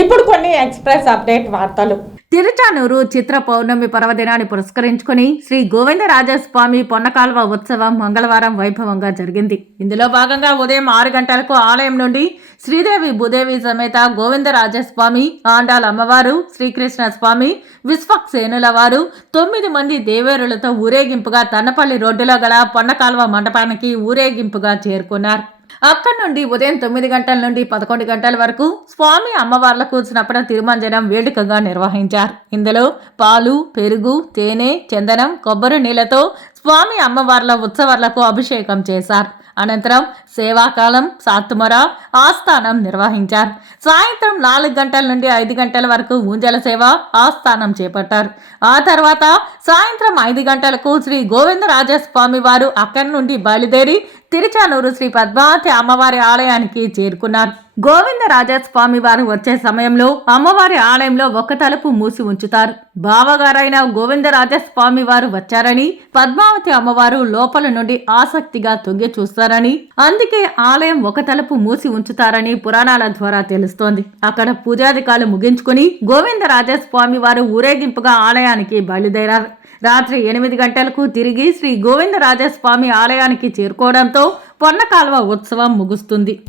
ఇప్పుడు కొన్ని express update వార్తలు. తిరుచానూరు చిత్ర పౌర్ణమి పర్వదినాన్ని పురస్కరించుకుని శ్రీ గోవిందరాజస్వామి పొన్నకాల్వ ఉత్సవం మంగళవారం వైభవంగా జరిగింది. ఇందులో భాగంగా ఉదయం 6 గంటలకు ఆలయం నుండి శ్రీదేవి భూదేవి సమేత గోవిందరాజస్వామి, ఆండాల అమ్మవారు, శ్రీకృష్ణ స్వామి, విశ్వక్సేనుల వారు 9 మంది దేవేరులతో ఊరేగింపుగా తన్నపల్లి రోడ్డులో గల పొన్నకాల్వ మండపానికి ఊరేగింపుగా చేరుకున్నారు. అక్కడి నుండి ఉదయం 9 గంటల నుండి 11 గంటల వరకు స్వామి అమ్మవార్లకు స్నపన తిరుమంజనం వేడుకగా నిర్వహించారు. ఇందులో పాలు, పెరుగు, తేనె, చందనం, కొబ్బరి నీళ్లతో స్వామి అమ్మవార్ల ఉత్సవాలకు అభిషేకం చేశారు. అనంతరం సేవాకాలం, సాత్తుమర, ఆస్థానం నిర్వహించారు. సాయంత్రం 4 గంటల నుండి 5 గంటల వరకు ఊంజల సేవ, ఆస్థానం చేపట్టారు. ఆ తర్వాత సాయంత్రం 5 గంటలకు శ్రీ గోవిందరాజస్వామి వారు అక్కడి నుండి బయలుదేరి తిరుచానూరు శ్రీ పద్మావతి అమ్మవారి ఆలయానికి చేరుకున్నారు. గోవిందరాజస్వామి వారు వచ్చే సమయంలో అమ్మవారి ఆలయంలో ఒక తలుపు మూసి ఉంచుతారు. బావగారైన గోవిందరాజస్వామి వారు వచ్చారని, పద్మావతి అమ్మవారు లోపల నుండి ఆసక్తిగా తొంగి చూస్తారని, అందుకే ఆలయం ఒక తలుపు మూసి ఉంచుతారని పురాణాల ద్వారా తెలుస్తోంది. అక్కడ పూజాధికాలు ముగించుకుని గోవిందరాజస్వామి వారు ఊరేగింపుగా ఆలయానికి బయలుదేరారు. రాత్రి 8 గంటలకు తిరిగి శ్రీ గోవిందరాజస్వామి ఆలయానికి చేరుకోవడంతో పొన్నకాల్వ ఉత్సవం ముగుస్తుంది.